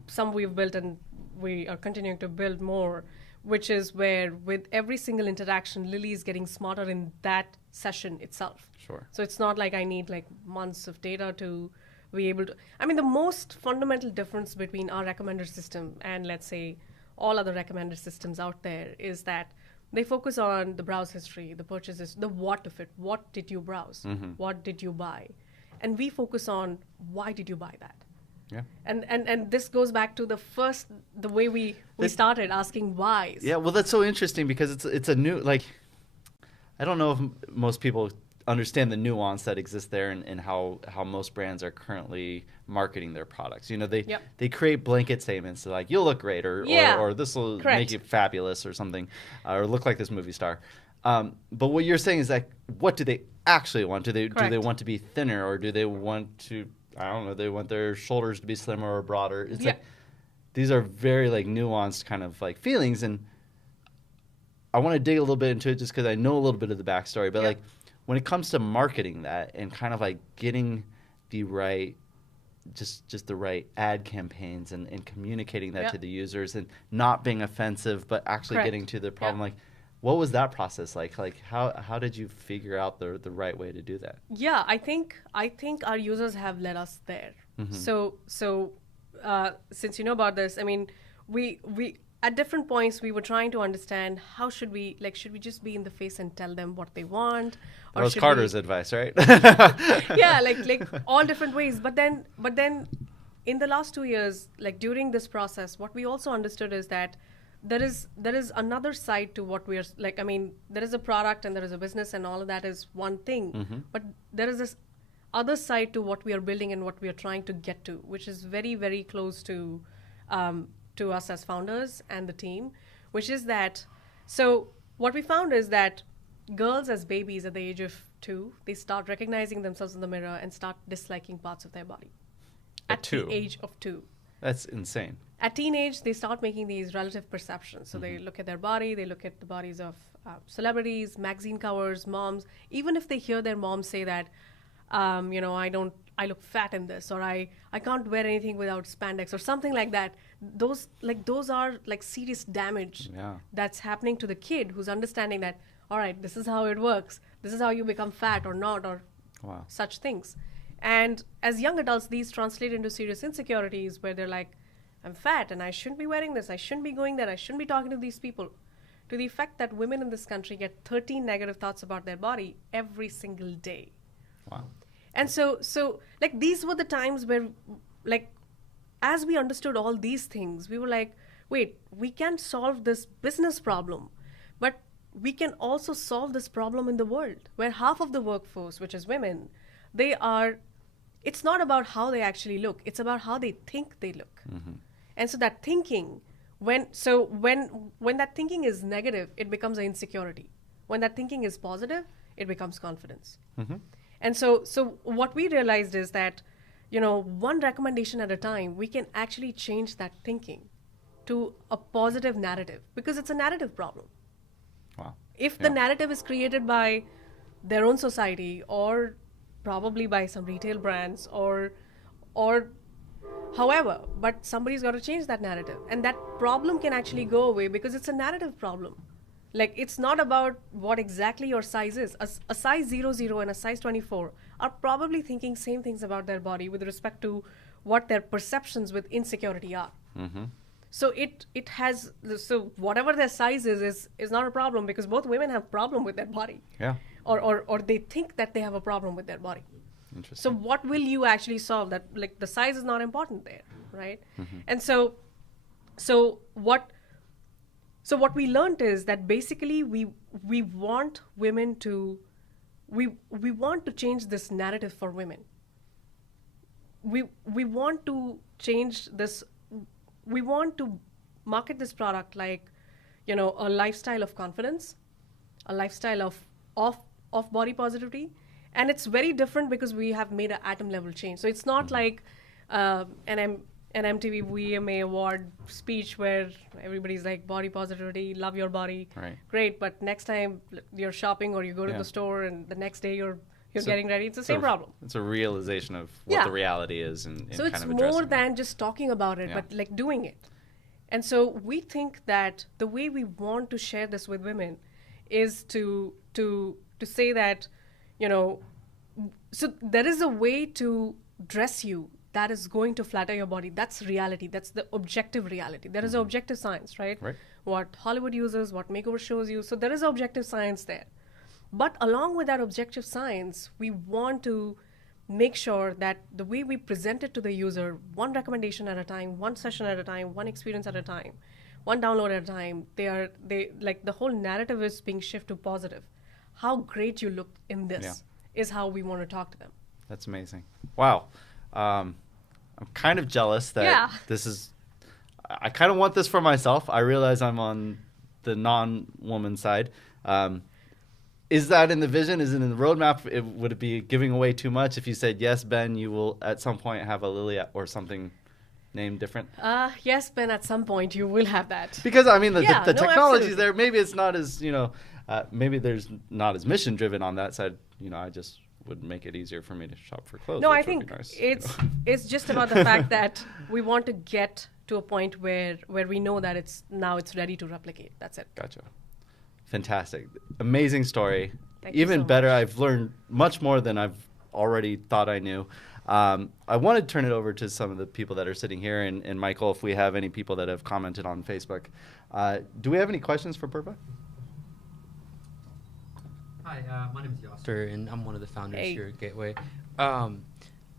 Some we've built and we are continuing to build more, which is where with every single interaction, Lily is getting smarter in that session itself. Sure. So it's not like I need like months of data to be able to. I mean, the most fundamental difference between our recommender system and, let's say, all other recommender systems out there is that they focus on the browse history, the purchases, the what of it. What did you browse? What did you buy? and we focus on why did you buy that. Yeah. And this goes back to the way we started asking whys. Yeah, well, that's so interesting because it's a new, like, I don't know if most people understand the nuance that exists there and how most brands are currently marketing their products. You know, they create blanket statements like, you'll look great, or this will make you fabulous or something, or look like this movie star. But what you're saying is that, what do they actually want? Do they want to be thinner, or do they want to, I don't know, they want their shoulders to be slimmer or broader? It's like, these are very like nuanced kind of like feelings, and I want to dig a little bit into it just because I know a little bit of the backstory. But like, when it comes to marketing that and kind of like getting the right, just the right ad campaigns and communicating that to the users and not being offensive, but actually getting to the problem, like, what was that process like? Like, how did you figure out the right way to do that? Yeah, I think our users have led us there. Mm-hmm. So since you know about this, I mean, we at different points we were trying to understand how should we just be in the face and tell them what they want, or that was Carter's advice, right? Yeah, like all different ways. But then in the last 2 years, like during this process, what we also understood is that there is another side to what we are like. I mean, there is a product and there is a business, and all of that is one thing. But there is this other side to what we are building and what we are trying to get to, which is very, very close to us as founders and the team, which is that. So what we found is that girls as babies at the age of 2, they start recognizing themselves in the mirror and start disliking parts of their body. At the age of 2. That's insane. At teenage, they start making these relative perceptions. So they look at their body, they look at the bodies of celebrities, magazine covers, moms. Even if they hear their mom say that, I look fat in this, or I can't wear anything without spandex, or something like that. Those are like serious damage that's happening to the kid who's understanding that, all right, this is how it works. This is how you become fat or not, or such things. And as young adults, these translate into serious insecurities where they're like, I'm fat and I shouldn't be wearing this. I shouldn't be going there. I shouldn't be talking to these people. To the effect that women in this country get 13 negative thoughts about their body every single day. Wow. And so like these were the times where, like, as we understood all these things, we were like, wait, we can solve this business problem, but we can also solve this problem in the world where half of the workforce, which is women, it's not about how they actually look. It's about how they think they look. And so that thinking, when that thinking is negative, it becomes an insecurity. When that thinking is positive, it becomes confidence. And so what we realized is that, one recommendation at a time, we can actually change that thinking to a positive narrative, because it's a narrative problem. Wow. If the narrative is created by their own society, or probably by some retail brands, or however, but somebody's got to change that narrative. And that problem can actually go away because it's a narrative problem. Like, it's not about what exactly your size is. A size 00 and a size 24 are probably thinking same things about their body with respect to what their perceptions with insecurity are. So so whatever their size is not a problem, because both women have problem with their body. Yeah. Or they think that they have a problem with their body. Interesting. So what will you actually solve? That, like, the size is not important there, right? And so what we learned is that basically we want women to we want to change this narrative for women. We want to change this. We want to market this product like, a lifestyle of confidence, a lifestyle of body positivity. And it's very different because we have made an atom level change. So it's not like an MTV VMA award speech where everybody's like, body positivity, love your body. Right. Great. But next time you're shopping or you go to the store and the next day you're getting ready, it's the same problem. It's a realization of what the reality is, and so kind it's of addressing more than just talking about it, but like doing it. And so we think that the way we want to share this with women is to say that, so there is a way to dress you that is going to flatter your body. That's reality. That's the objective reality. There is an objective science, right? What Hollywood uses, what makeover shows you. So there is objective science there. But along with that objective science, we want to make sure that the way we present it to the user, one recommendation at a time, one session at a time, one experience at a time, one download at a time, they like the whole narrative is being shifted to positive. How great you look in this is how we want to talk to them. That's amazing. Wow. I'm kind of jealous that this is, I kind of want this for myself. I realize I'm on the non-woman side. Is that in the vision? Is it in the roadmap? Would it be giving away too much if you said, yes, Ben, you will at some point have a Lily or something named different? Yes, Ben, at some point you will have that. Because, I mean, the technology's there. Maybe it's not as, maybe there's not as mission driven on that side. I just would make it easier for me to shop for clothes. No, I think it's just about the fact that we want to get to a point where we know that it's ready to replicate. That's it. Gotcha. Fantastic. Amazing story. Thank you Even so better. much. I've learned much more than I've already thought I knew. I want to turn it over to some of the people that are sitting here. And Michael, if we have any people that have commented on Facebook. Do we have any questions for Purva? Hi, my name is Yoster, and I'm one of the founders here at Gateway.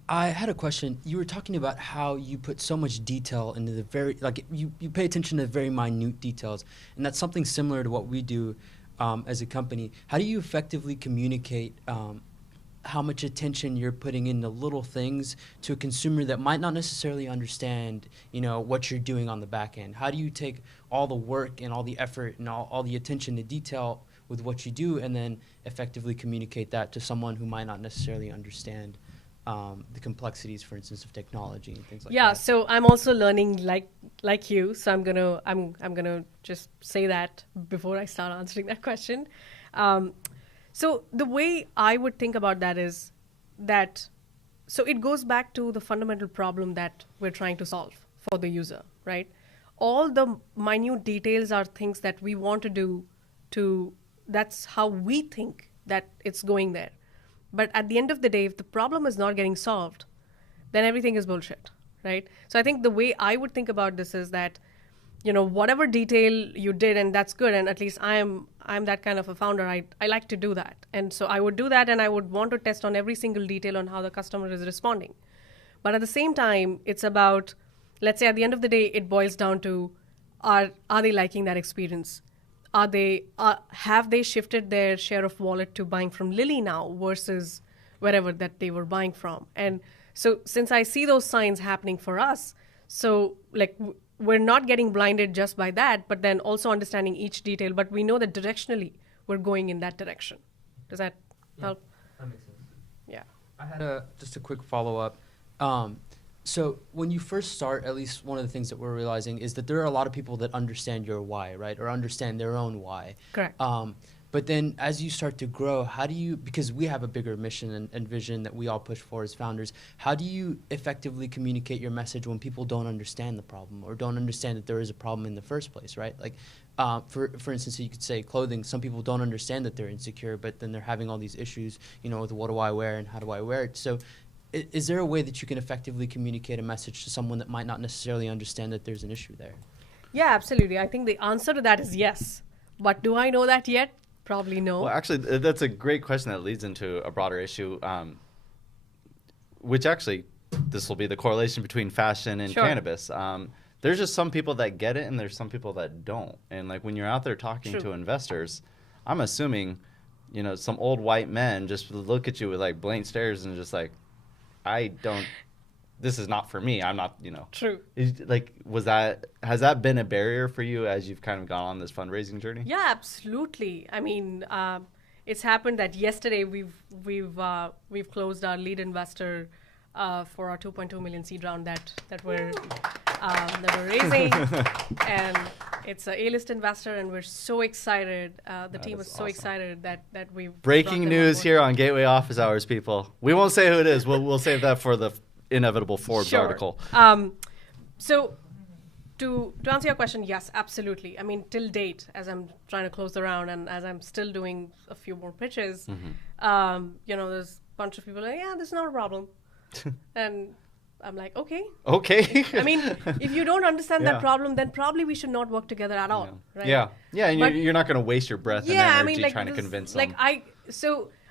I had a question. You were talking about how you put so much detail into the you pay attention to very minute details, and that's something similar to what we do as a company. How do you effectively communicate how much attention you're putting into little things to a consumer that might not necessarily understand, what you're doing on the back end? How do you take all the work and all the effort and all the attention to detail with what you do and then effectively communicate that to someone who might not necessarily understand the complexities, for instance, of technology and things like that? Yeah, so I'm also learning like you. So I'm gonna just say that before I start answering that question. So the way I would think about that is that, so it goes back to the fundamental problem that we're trying to solve for the user, right? All the minute details are things that we want to do that's how we think that it's going there. But at the end of the day, if the problem is not getting solved, then everything is bullshit, right? So I think the way I would think about this is that, whatever detail you did, and that's good, and at least I'm that kind of a founder, I like to do that. And so I would do that, and I would want to test on every single detail on how the customer is responding. But at the same time, it's about, let's say at the end of the day, it boils down to, are they liking that experience? Have they shifted their share of wallet to buying from Lily now versus wherever that they were buying from? And so since I see those signs happening for us, so we're not getting blinded just by that, but then also understanding each detail, but we know that directionally we're going in that direction. Does that help? That makes sense. Yeah. I had just a quick follow-up. So when you first start, at least one of the things that we're realizing is that there are a lot of people that understand your why, right? Or understand their own why. Correct. But then as you start to grow, because we have a bigger mission and vision that we all push for as founders, how do you effectively communicate your message when people don't understand the problem or don't understand that there is a problem in the first place, right? For instance, you could say clothing, some people don't understand that they're insecure, but then they're having all these issues, with what do I wear and how do I wear it? So is there a way that you can effectively communicate a message to someone that might not necessarily understand that there's an issue there? Yeah, absolutely. I think the answer to that is yes. But do I know that yet? Probably no. Well, actually, that's a great question that leads into a broader issue, which actually, this will be the correlation between fashion and cannabis. There's just some people that get it and there's some people that don't. And when you're out there talking to investors, I'm assuming, some old white men just look at you with blank stares and just this is not for me. I'm not, True. Has that been a barrier for you as you've kind of gone on this fundraising journey? Yeah, absolutely. I mean, it's happened that yesterday we've closed our lead investor for our 2.2 million seed round that we're raising, and it's an A-list investor, and we're so excited. The team is so excited that we've breaking news here on Gateway Office Hours, people. We won't say who it is. We'll save that for the inevitable Forbes article. So to answer your question, yes, absolutely. I mean, till date, as I'm trying to close the round and as I'm still doing a few more pitches, there's a bunch of people like, yeah, this is not a problem. And I'm like, okay. I mean, if you don't understand that problem, then probably we should not work together at all, right? Yeah, and you're not going to waste your breath and energy trying to convince them.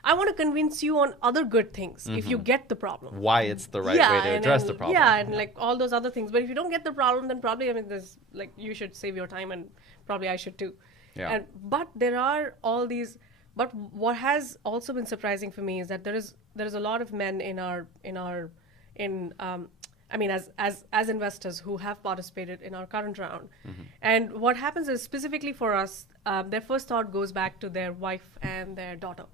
I want to convince you on other good things if you get the problem. Why it's the right way to address the problem. Yeah, and like all those other things. But if you don't get the problem, then probably, I mean, there's like, you should save your time, and probably I should too. Yeah. But there are all these, but what has also been surprising for me is that there is a lot of men I mean, as investors who have participated in our current round. And what happens is, specifically for us, their first thought goes back to their wife and their daughter.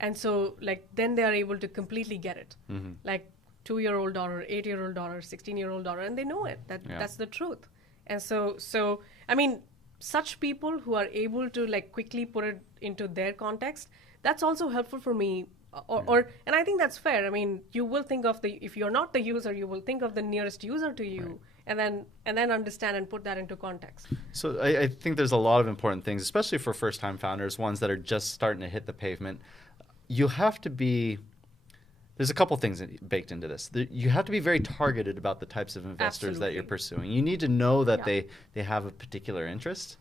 And so, like, then they are able to completely get it. Like, 2-year-old daughter, 8-year-old daughter, 16-year-old daughter, and they know it. That's the truth. And so, I mean, such people who are able to, like, quickly put it into their context, that's also helpful for me. And I think that's fair. I mean, you will think of if you're not the user, you will think of the nearest user to you, and then understand and put that into context. So I think there's a lot of important things, especially for first-time founders, ones that are just starting to hit the pavement. You have to be, there's a couple things baked into this. You have to be very targeted about the types of investors that you're pursuing. You need to know that they have a particular interest.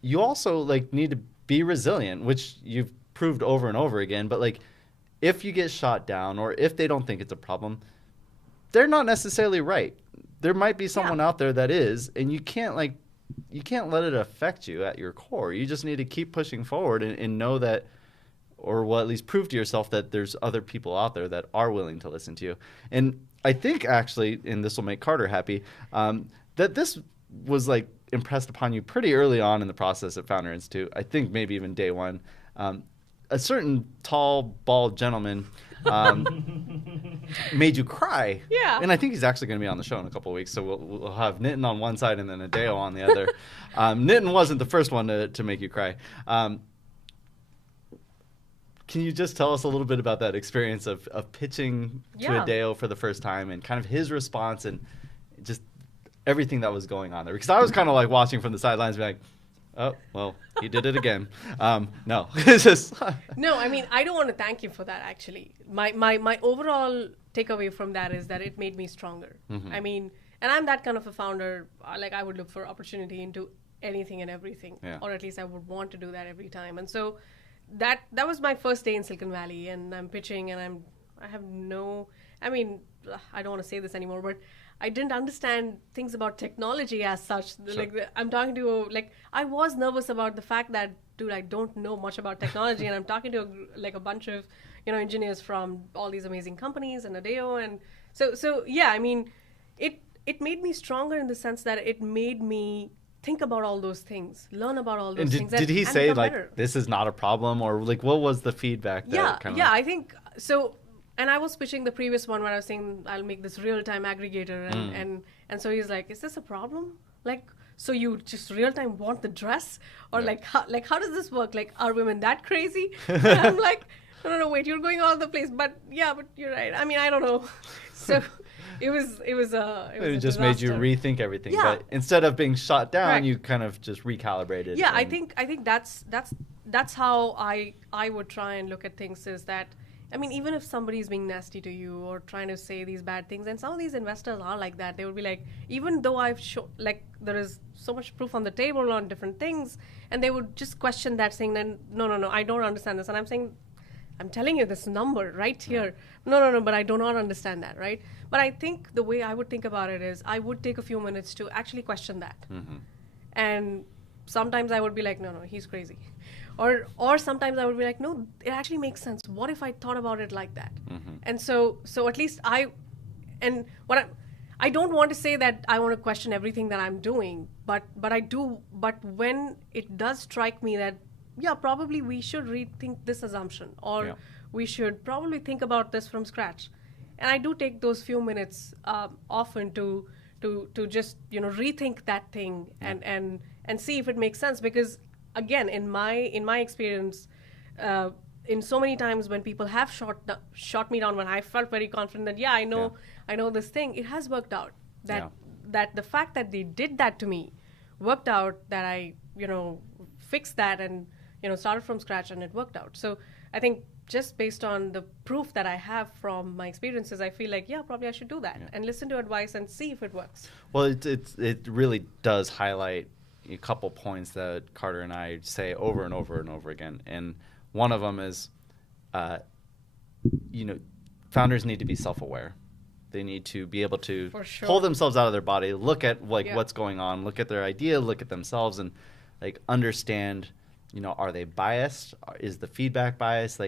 You also like need to be resilient, which you've proved over and over again, but like, if you get shot down or if they don't think it's a problem, they're not necessarily right. There might be someone out there that is, and you can't let it affect you at your core. You just need to keep pushing forward and know that, or well, at least prove to yourself that there's other people out there that are willing to listen to you. And I think actually, and this will make Carter happy, that this was like impressed upon you pretty early on in the process at Founder Institute. I think maybe even day one. A certain tall, bald gentleman made you cry. Yeah. And I think he's actually going to be on the show in a couple of weeks. So we'll have Nitin on one side and then Adeo on the other. Nitin wasn't the first one to make you cry. Can you just tell us a little bit about that experience of pitching to Adeo for the first time and kind of his response and just everything that was going on there? Because I was kind of like watching from the sidelines being like, oh, well, he did it again. No. It's just No, I mean, I don't want to thank you for that, actually. My overall takeaway from that is that it made me stronger. I mean, and I'm that kind of a founder. Like, I would look for opportunity into anything and everything. Or at least I would want to do that every time. And so that was my first day in Silicon Valley. And I'm pitching and I have no... I mean, I don't want to say this anymore, but I didn't understand things about technology as such. Sure. Like, I'm talking to, like, I was nervous about the fact that, dude, I don't know much about technology, and I'm talking to a bunch of, engineers from all these amazing companies and Adeo, and so yeah, I mean, it made me stronger in the sense that it made me think about all those things, learn about all those things. Did he say like better. This is not a problem, or like what was the feedback? I think so. And I was pitching the previous one where I was saying I'll make this real-time aggregator, and so he's like, "Is this a problem? Like, so you just real-time want the dress, or like how does this work? Like, are women that crazy?" And I'm like, "No, wait, you're going all over the place." But you're right. I mean, I don't know. So it just made you rethink everything. Yeah. But instead of being shot down, you kind of just recalibrated. Yeah, I think that's how I would try and look at things. Is that, I mean, even if somebody is being nasty to you or trying to say these bad things, and some of these investors are like that, they would be like, even though there is so much proof on the table on different things, and they would just question that, saying, then no, I don't understand this. And I'm saying, I'm telling you this number right here. No, but I do not understand that, right? But I think the way I would think about it is I would take a few minutes to actually question that. And sometimes I would be like, no, he's crazy. Or sometimes I would be like, no, it actually makes sense. What if I thought about it like that? And so at least I don't want to say that I want to question everything that I'm doing, but I do. But when it does strike me that, probably we should rethink this assumption, or we should probably think about this from scratch. And I do take those few minutes often to just rethink that thing and see if it makes sense, because again, in my experience, in so many times when people have shot me down, when I felt very confident that I know this thing, it has worked out. That the fact that they did that to me worked out, that I fixed that and started from scratch, and it worked out. So I think just based on the proof that I have from my experiences, I feel like probably I should do that and listen to advice and see if it works. Well, it really does highlight a couple points that Carter and I say over and over and over again. And one of them is uh, founders need to be self-aware. They need to be able to For sure. pull themselves out of their body, look at Yeah. what's going on, look at their idea, look at themselves, and understand, are they biased? Is the feedback biased?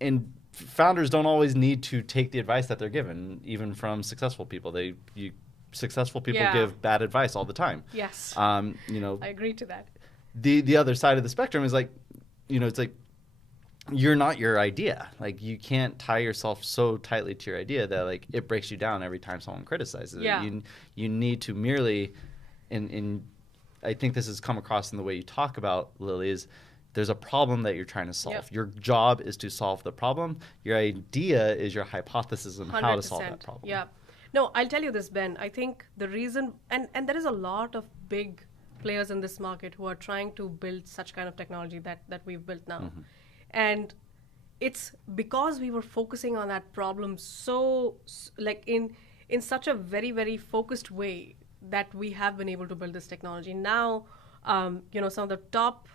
And founders don't always need to take the advice that they're given, even from successful people. Successful people Yeah. give bad advice all the time. Yes. I I agree to that. the other side of the spectrum is it's like you're not your idea. You can't tie yourself so tightly to your idea that it breaks you down every time someone criticizes Yeah. it. You need to merely, and I think this has come across in the way you talk about Lily, is there's a problem that you're trying to solve. Yep. Your job is to solve the problem. Your idea is your hypothesis on how to solve that problem. Yeah. No, I'll tell you this, Ben. I think the reason, and there is a lot of big players in this market who are trying to build such kind of technology that we've built now. Mm-hmm. And it's because we were focusing on that problem in such a very, very focused way that we have been able to build this technology. Now, some of the top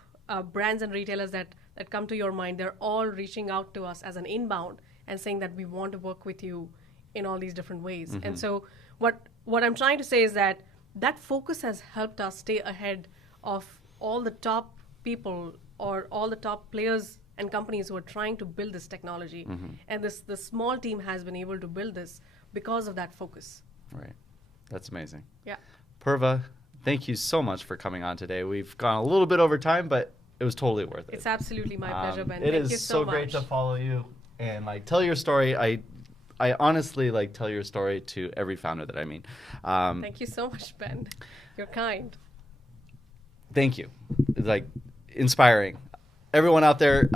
brands and retailers that come to your mind, they're all reaching out to us as an inbound and saying that we want to work with you in all these different ways. Mm-hmm. And so what I'm trying to say is that focus has helped us stay ahead of all the top people or all the top players and companies who are trying to build this technology. Mm-hmm. And the small team has been able to build this because of that focus. Right. That's amazing. Yeah. Purva, thank you so much for coming on today. We've gone a little bit over time, but it was totally worth it. It's absolutely my pleasure, Ben. It Thank you is so great to much. follow you and tell your story. I honestly tell your story to every founder that I meet. Thank you so much, Ben. You're kind. Thank you. Inspiring. Everyone out there,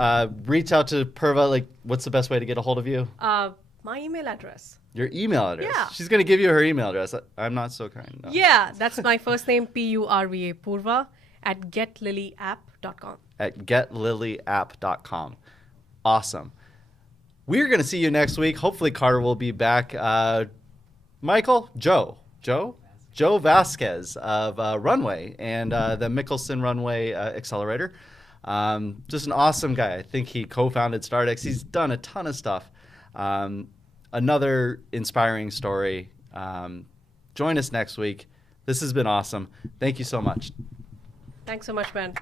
reach out to Purva. What's the best way to get a hold of you? My email address. Your email address. Yeah. She's going to give you her email address. I'm not so kind. No. Yeah, that's my first name, Purva, Purva, at getlilyapp.com. At getlilyapp.com. Awesome. We're going to see you next week. Hopefully Carter will be back. Joe Vasquez of Runway and the Mickelson Runway Accelerator. Just an awesome guy. I think he co-founded StartX. He's done a ton of stuff. Another inspiring story. Join us next week. This has been awesome. Thank you so much. Thanks so much, Ben.